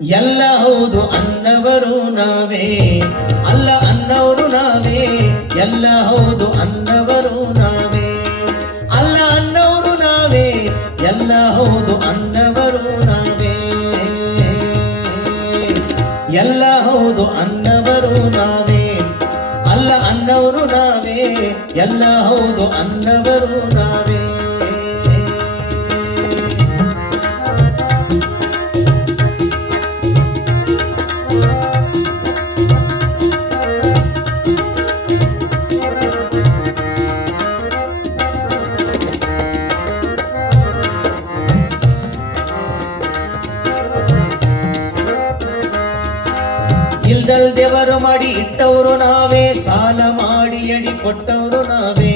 ಎಲ್ಲ ಹೌದು ಅನ್ನವರು ನಾವೇ, ಅಲ್ಲ ಅನ್ನವರು ನಾವೇ. ಎಲ್ಲ ಹೌದು ಅನ್ನವರು ನಾವೇ, ಅಲ್ಲ ಅನ್ನವರು ನಾವೇ. ಎಲ್ಲ ಹೌದು ಅನ್ನವರು ನಾವೇ, ಎಲ್ಲ ಹೌದು ಅನ್ನವರು ನಾವೇ. ಅಲ್ಲ ಅನ್ನವರು ನಾವೇ, ಎಲ್ಲ ಹೌದು ಅನ್ನವರು ನಾವೇ. ಇಲ್ದಲ್ ದೇವರು ಮಾಡಿ ಇಟ್ಟವರು ನಾವೇ, ಸಾಲ ಮಾಡಿ ಅಡಿ ಕೊಟ್ಟವರು ನಾವೇ.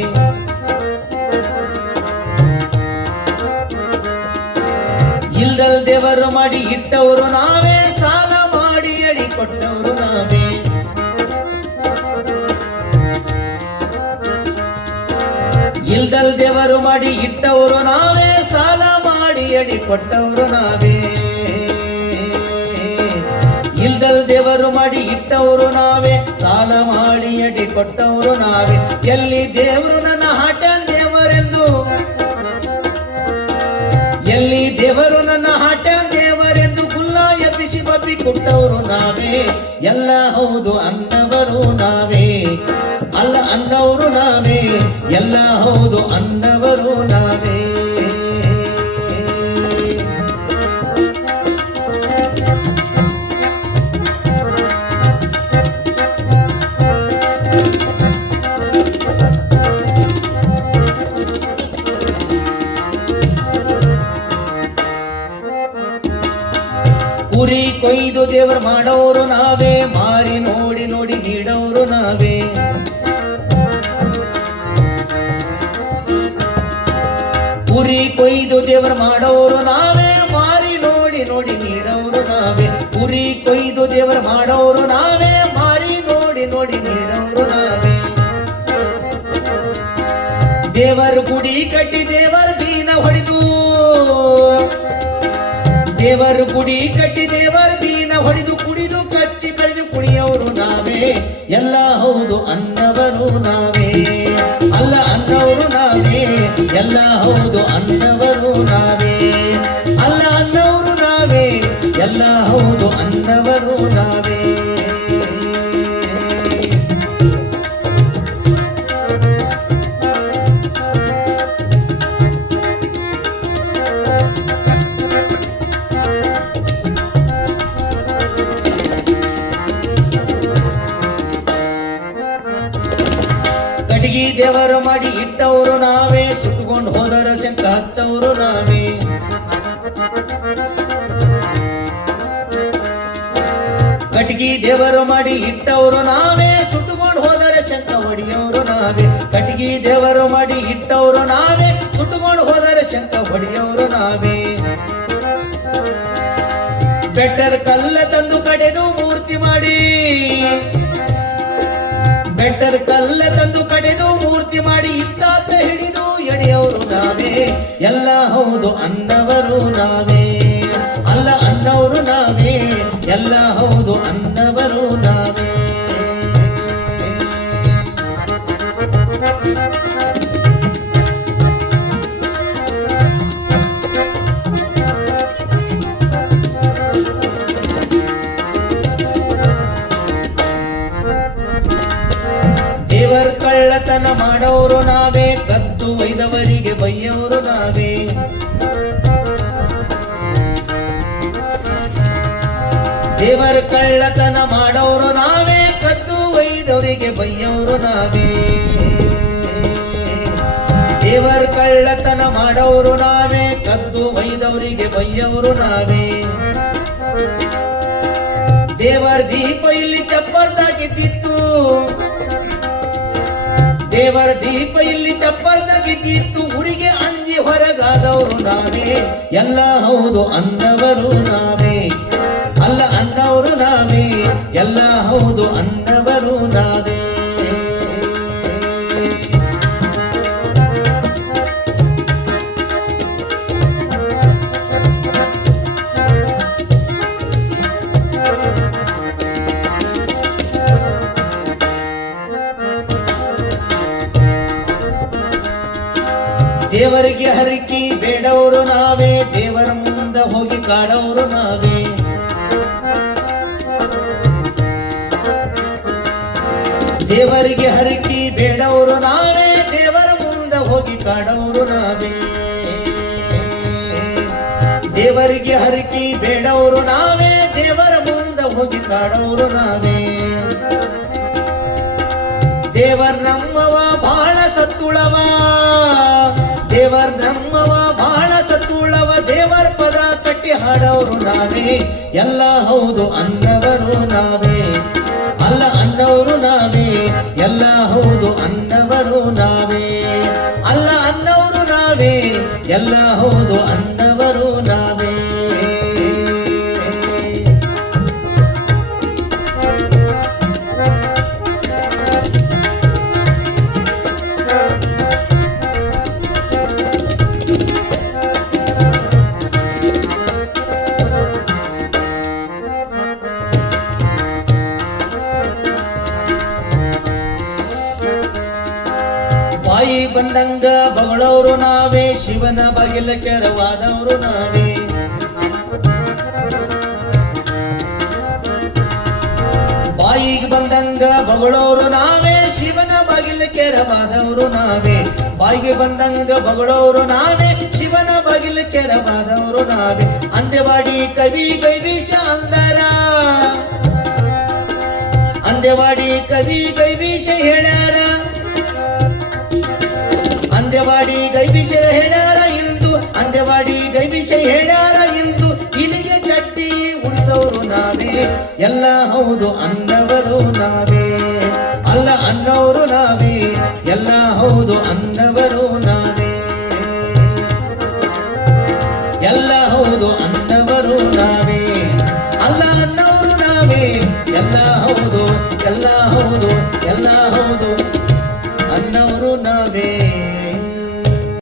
ಇಲ್ದಲ್ ದೇವರು ಮಾಡಿ ಇಟ್ಟವರು ನಾವೇ, ಸಾಲ ಮಾಡಿ ಅಡಿ ಕೊಟ್ಟವರು ನಾವೇ. ಇಲ್ದಲ್ ದೇವರು ಮಾಡಿ ಇಟ್ಟವರು ನಾವೇ, ಸಾಲ ಮಾಡಿ ಅಡಿ ಕೊಟ್ಟವರು ನಾವೇ. ಇಲ್ದಲ್ ದೇವರು ಮಾಡಿ ಇಟ್ಟವರು ನಾವೇ, ಸಾಲ ಮಾಡಿ ಅಡಿ ಕೊಟ್ಟವರು ನಾವೇ. ಎಲ್ಲಿ ದೇವರು ನನ್ನ ಹಠ ದೇವರೆಂದು, ಎಲ್ಲಿ ದೇವರು ನನ್ನ ಹಠ ದೇವರೆಂದು ಗುಲ್ಲ ಎಬ್ಬಿಸಿ ಬಬ್ಬಿ ಕೊಟ್ಟವರು ನಾವೇ. ಎಲ್ಲ ಹೌದು ಅನ್ನವರು ನಾವೇ, ಅಲ್ಲ ಅನ್ನವರು ನಾವೇ. ಎಲ್ಲ ಹೌದು ಅನ್ನವರು ನಾವೇ. ಕುರಿ ಕೊಯ್ದು ದೇವರು ಮಾಡೋರು ನಾವೇ, ಮಾರಿ ನೋಡಿ ನೋಡಿ ನೀಡೋರು ನಾವೇ. ಕುರಿ ಕೊಯ್ದು ದೇವರು ಮಾಡೋರು ನಾವೇ, ಮಾರಿ ನೋಡಿ ನೋಡಿ ನೀಡೋರು ನಾವೇ. ಕುರಿ ಕೊಯ್ದು ದೇವರು ಮಾಡೋರು ನಾವೇ, ಮಾರಿ ನೋಡಿ ನೋಡಿ ನೀಡೋರು ನಾವೇ. ದೇವರ ಗುಡಿ ಕಟ್ಟಿ ದೇವರ ದೀನ ಹೊಡೆದು, ದೇವರ ಗುಡಿ ಕಟ್ಟಿ ದೇವರ ದೀನ ಹೊಡೆದು ಕುಡಿದು ಕಚ್ಚಿ ಕಳೆದು ಕುಣಿಯವರು ನಾವೇ. ಎಲ್ಲ ಹೌದು ಅನ್ನವರು ನಾವೇ, ಅಲ್ಲ ಅನ್ನವರು ನಾವೇ. ಎಲ್ಲ ಹೌದು ಅನ್ನವರು ನಾವೇ, ಅಲ್ಲ ಅನ್ನವರು ನಾವೇ. ಎಲ್ಲ ಹೌದು ಅನ್ನವರು ನಾವೇ. ಕಟಗಿ ದೇವರು ಮಾಡಿ ಇಟ್ಟವರು ನಾವೇ, ಸುಟ್ಕೊಂಡು ಹೋದರ ಶಂಕ ಹಚ್ಚವರು ನಾವೇ. ಕಟಗಿ ದೇವರು ಮಾಡಿ ಇಟ್ಟವರು ನಾವೇ, ಸುಟ್ಕೊಂಡು ಹೋದರ ಶಂಕ ಹೊಡೆಯವರು ನಾವೇ. ಕಟಗಿ ದೇವರು ಮಾಡಿ ಇಟ್ಟವರು ನಾವೇ, ಸುಟ್ಕೊಂಡು ಹೋದರ ಶಂಕ ಹೊಡೆಯವರು ನಾವೇ. ಬೆಟ್ಟದ ಕಲ್ಲ ತಂದು ಕಡೆದು ಮೂರ್ತಿ ಮಾಡಿ, ಬೆಟ್ಟದ ಕಲ್ಲ ತಂದು ಕಡೆದು ಮೂರ್ತಿ ಮಾಡಿ ಇಷ್ಟಾತ್ರ ಹಿಡಿದು ಎಡೆಯವರು ನಾವೇ. ಎಲ್ಲ ಹೌದು ಅನ್ನವರು ನಾವೇ, ಅಲ್ಲ ಅನ್ನವರು ನಾವೇ. ಎಲ್ಲ ಹೌದು ಅನ್ನವರು ನಾವೇ. ದೇವರ ಕಳ್ಳತನ ಮಾಡೋರು ನಾವೇ, ಕದ್ದು ಒಯ್ದವರಿಗೆ ಬೈಯವರು ನಾವೇ. ದೇವರ ಕಳ್ಳತನ ಮಾಡೋರು ನಾವೇ, ಕದ್ದು ಒಯ್ದವರಿಗೆ ಬೈಯವರು ನಾವೇ. ದೇವರ ಕಳ್ಳತನ ಮಾಡೋರು ನಾವೇ, ಕದ್ದು ಒಯ್ದವರಿಗೆ ಬೈಯವರು ನಾವೇ. ದೇವರ ದೀಪ ಇಲ್ಲಿ ಚಪ್ಪರ್ದಾಗಿದ್ದಿತ್ತು, ದೇವರ ದೀಪ ಇಲ್ಲಿ ಚಪ್ಪರ್ದಾಗಿದ್ದಿತ್ತು, ಊರಿಗೆ ಅಂಜಿ ಹೊರಗಾದವರು ನಾವೇ. ಎಲ್ಲ ಹೌದು ಅನ್ನವರು ನಾವೇ, ಅಲ್ಲ ಅನ್ನವರು ನಾವೇ. ಎಲ್ಲ ಹೌದು ಅನ್ನವರು ನಾವೇ. ದೇವರಿಗೆ ಹರಕಿ ಬೇಡವರು ನಾವೇ, ದೇವರ ಮುಂದೆ ಹೋಗಿ ಕಾಡವರು ನಾವೇ. ದೇವರಿಗೆ ಹರಕಿ ಬೇಡವರು ನಾವೇ, ದೇವರ ಮುಂದೆ ಹೋಗಿ ಕಾಡವರು ನಾವೇ. ದೇವರಿಗೆ ಹರಕಿ ಬೇಡವರು ನಾವೇ, ದೇವರ ಮುಂದೆ ಹೋಗಿ ಕಾಡವರು ನಾವೇ. ದೇವರ್ ನಮ್ಮವ ಬಾಳ ಸತ್ತುಳವ, ದೇವರ್ ನಮ್ಮವ ಬಾಳ ಸತ್ತುಳವ, ದೇವರ ಪದ ಕಟ್ಟಿ ಹಾಡವರು ನಾವೇ. ಎಲ್ಲ ಹೌದು ಅನ್ನವರು ನಾವೇ, ಅಲ್ಲ ಅನ್ನವರು ನಾವೇ. ಎಲ್ಲ ಹೌದು ಅನ್ನವರು ನಾವೇ, ಅಲ್ಲ ಅನ್ನವರು ನಾವೇ. ಎಲ್ಲ ಹೌದು ಅನ್ನವರು ನಾವೇ. ಬಾಯಿ ಬಂದಂಗ ಬಗಳವರು ನಾವೇ, ಶಿವನ ಬಾಗಿಲ ಕೆರವಾದವರು ನಾವೇ. ಬಾಯಿಗೆ ಬಂದಂಗ ಬಗಳವರು ನಾವೇ, ಶಿವನ ಬಾಗಿಲ ಕೆರವಾದವರು ನಾವೇ. ಬಾಯಿಗೆ ಬಂದಂಗ ಬಗಳವರು ನಾವೇ, ಶಿವನ ಬಾಗಿಲ ಕೆರವಾದವರು ನಾವೇ. ಅಂದೆವಾಡಿ ಕವಿ ಗೈಬೀಶ ಅಂದರ, ಅಂದೆವಾಡಿ ಕವಿ ಗೈಬೀಶ ಹೇಳ್ಯಾರ. ಅಂದೆವಾಡಿ ಗೈಬೀಶ ಹೇಳ್ಯಾರ ಇಂದು, ಅಂದೆವಾಡಿ ಗೈಬೀಶ ಹೇಳ್ಯಾರ ಇಂದು. ಇಲ್ಲಿಗೆ ಚಡ್ಡಿ ಉಡಿಸೋರು ನಾವೇ, ಎಲ್ಲ ಹೌದು ಅನ್ನವರು ನಾವೇ, ಅಲ್ಲ ಅನ್ನವರು ನಾವೇ. ಎಲ್ಲ ಹೌದು ಅನ್ನವರು ನಾವೇ, ಎಲ್ಲ ಹೌದು ಅನ್ನವರು ನಾವೇ, ಅಲ್ಲ ಅನ್ನವರು ನಾವೇ. ಎಲ್ಲ ಹೌದು, ಎಲ್ಲ ಹೌದು, ಎಲ್ಲ